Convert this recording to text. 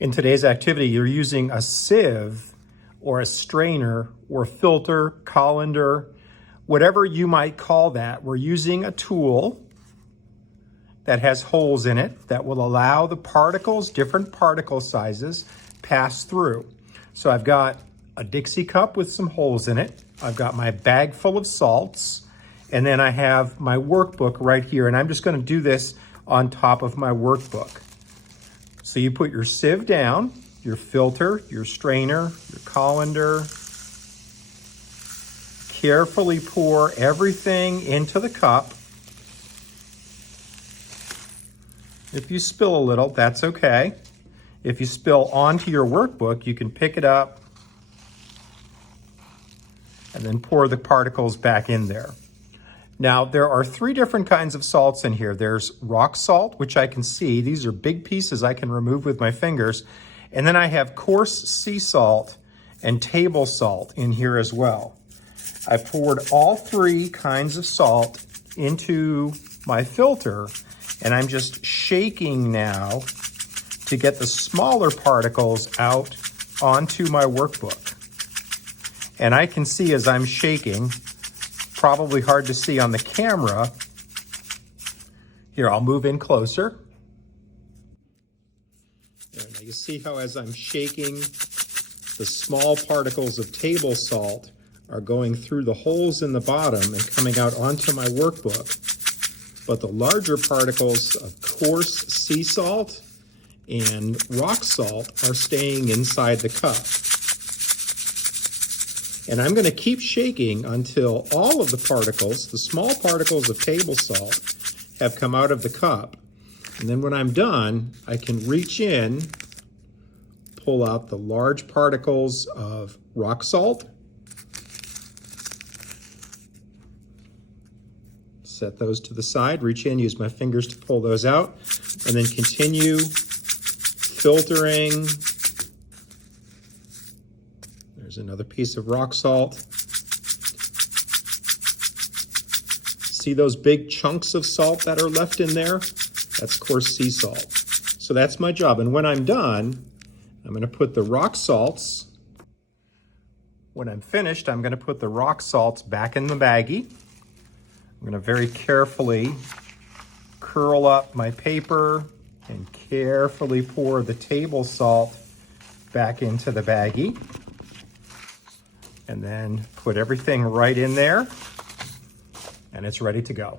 In today's activity, you're using a sieve or a strainer or filter, colander, whatever you might call that. We're using a tool that has holes in it that will allow the particles, different particle sizes, pass through. So I've got a Dixie cup with some holes in it. I've got my bag full of salts, and then I have my workbook right here, and I'm just gonna do this on top of my workbook. So you put your sieve down, your filter, your strainer, your colander, carefully pour everything into the cup. If you spill a little, that's okay. If you spill onto your workbook, you can pick it up and then pour the particles back in there. Now, there are 3 different kinds of salts in here. There's rock salt, which I can see. These are big pieces I can remove with my fingers. And then I have coarse sea salt and table salt in here as well. I poured all 3 kinds of salt into my filter, and I'm just shaking now to get the smaller particles out onto my workbook. And I can see as I'm shaking, probably hard to see on the camera. Here, I'll move in closer. There, now you see how as I'm shaking, the small particles of table salt are going through the holes in the bottom and coming out onto my workbook. But the larger particles of coarse sea salt and rock salt are staying inside the cup. And I'm gonna keep shaking until all of the particles, the small particles of table salt, have come out of the cup. And then when I'm done, I can reach in, pull out the large particles of rock salt, set those to the side, reach in, use my fingers to pull those out, and then continue filtering. There's another piece of rock salt. See those big chunks of salt that are left in there? That's coarse sea salt. So that's my job. And when I'm done, I'm gonna put the rock salts. When I'm finished, I'm gonna put the rock salts back in the baggie. I'm gonna very carefully curl up my paper and carefully pour the table salt back into the baggie. And then put everything right in there, and it's ready to go.